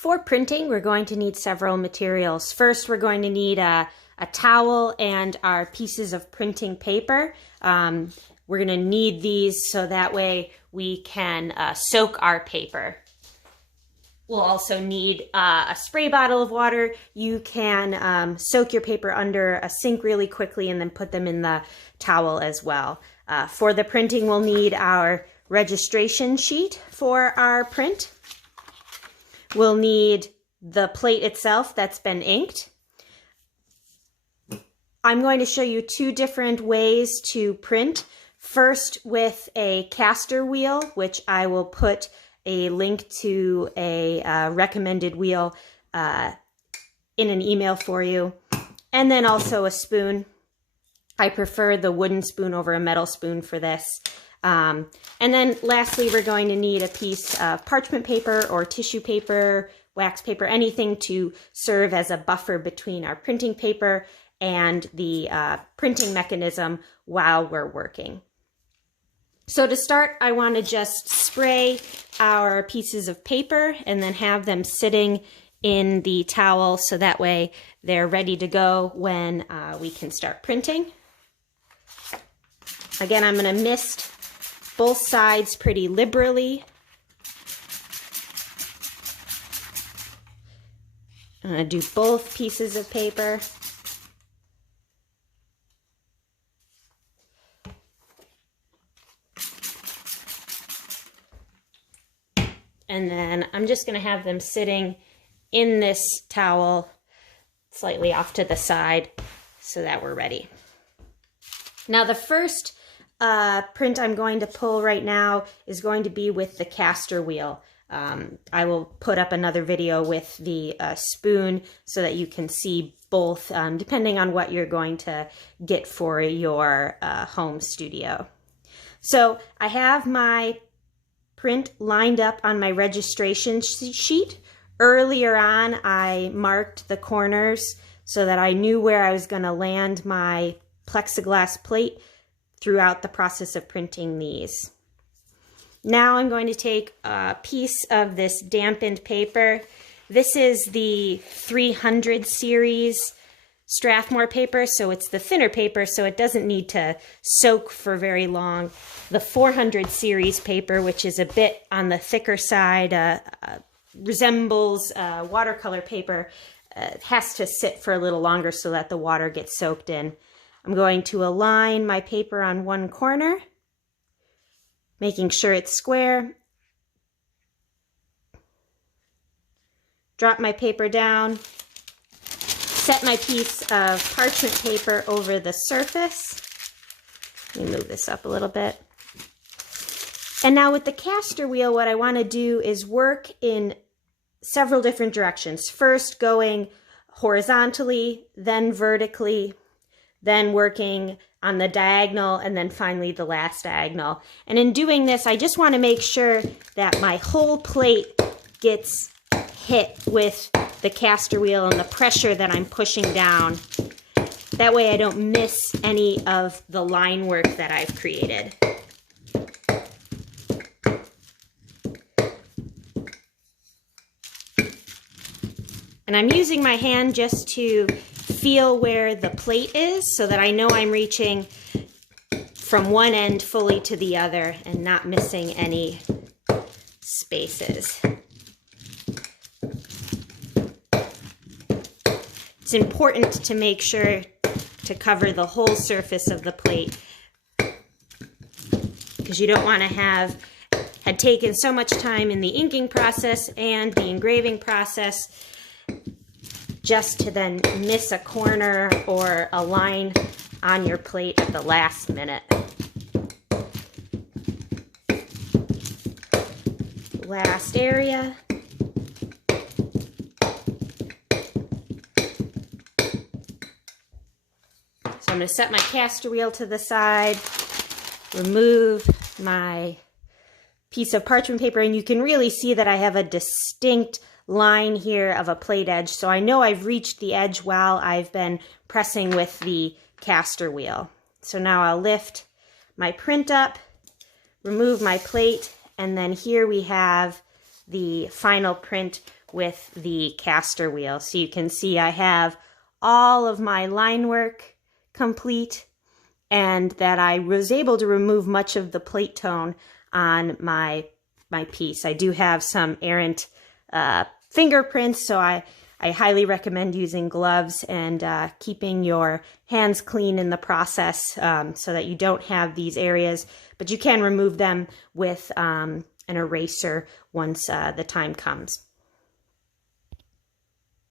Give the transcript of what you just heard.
For printing, we're going to need several materials. First, we're going to need a towel and our pieces of printing paper. We're going to need these so that way we can soak our paper. We'll also need a spray bottle of water. You can soak your paper under a sink really quickly and then put them in the towel as well. For the printing, we'll need our registration sheet for our print. We'll need the plate itself that's been inked. I'm going to show you two different ways to print. First with a caster wheel, which I will put a link to a recommended wheel in an email for you. And then also a spoon. I prefer the wooden spoon over a metal spoon for this. And then lastly, we're going to need a piece of parchment paper or tissue paper, wax paper, anything to serve as a buffer between our printing paper and the printing mechanism while we're working. So to start, I want to just spray our pieces of paper and then have them sitting in the towel so that way they're ready to go when we can start printing. Again, I'm going to mist both sides pretty liberally. I'm going to do both pieces of paper. And then I'm just going to have them sitting in this towel slightly off to the side so that we're ready. Now the first print I'm going to pull right now is going to be with the caster wheel. I will put up another video with the spoon so that you can see both, depending on what you're going to get for your home studio. So I have my print lined up on my registration sheet. Earlier on, I marked the corners so that I knew where I was going to land my plexiglass plate throughout the process of printing these. Now I'm going to take a piece of this dampened paper. This is the 300 series Strathmore paper, so it's the thinner paper, so it doesn't need to soak for very long. The 400 series paper, which is a bit on the thicker side, resembles watercolor paper, has to sit for a little longer so that the water gets soaked in. I'm going to align my paper on one corner, making sure it's square. Drop my paper down. Set my piece of parchment paper over the surface. Let me move this up a little bit. And now with the caster wheel, what I want to do is work in several different directions. First going horizontally, then vertically, then working on the diagonal, and then finally the last diagonal. And in doing this, I just want to make sure that my whole plate gets hit with the caster wheel and the pressure that I'm pushing down. That way I don't miss any of the line work that I've created. And I'm using my hand just to feel where the plate is so that I know I'm reaching from one end fully to the other and not missing any spaces. It's important to make sure to cover the whole surface of the plate because you don't want to had taken so much time in the inking process and the engraving process just to then miss a corner or a line on your plate at the last minute. Last area. So I'm going to set my caster wheel to the side, remove my piece of parchment paper, and you can really see that I have a distinct line here of a plate edge. So I know I've reached the edge while I've been pressing with the caster wheel. So now I'll lift my print up, remove my plate, and then here we have the final print with the caster wheel. So you can see I have all of my line work complete, and that I was able to remove much of the plate tone on my piece. I do have some errant fingerprints, so I highly recommend using gloves and keeping your hands clean in the process so that you don't have these areas, but you can remove them with an eraser once the time comes.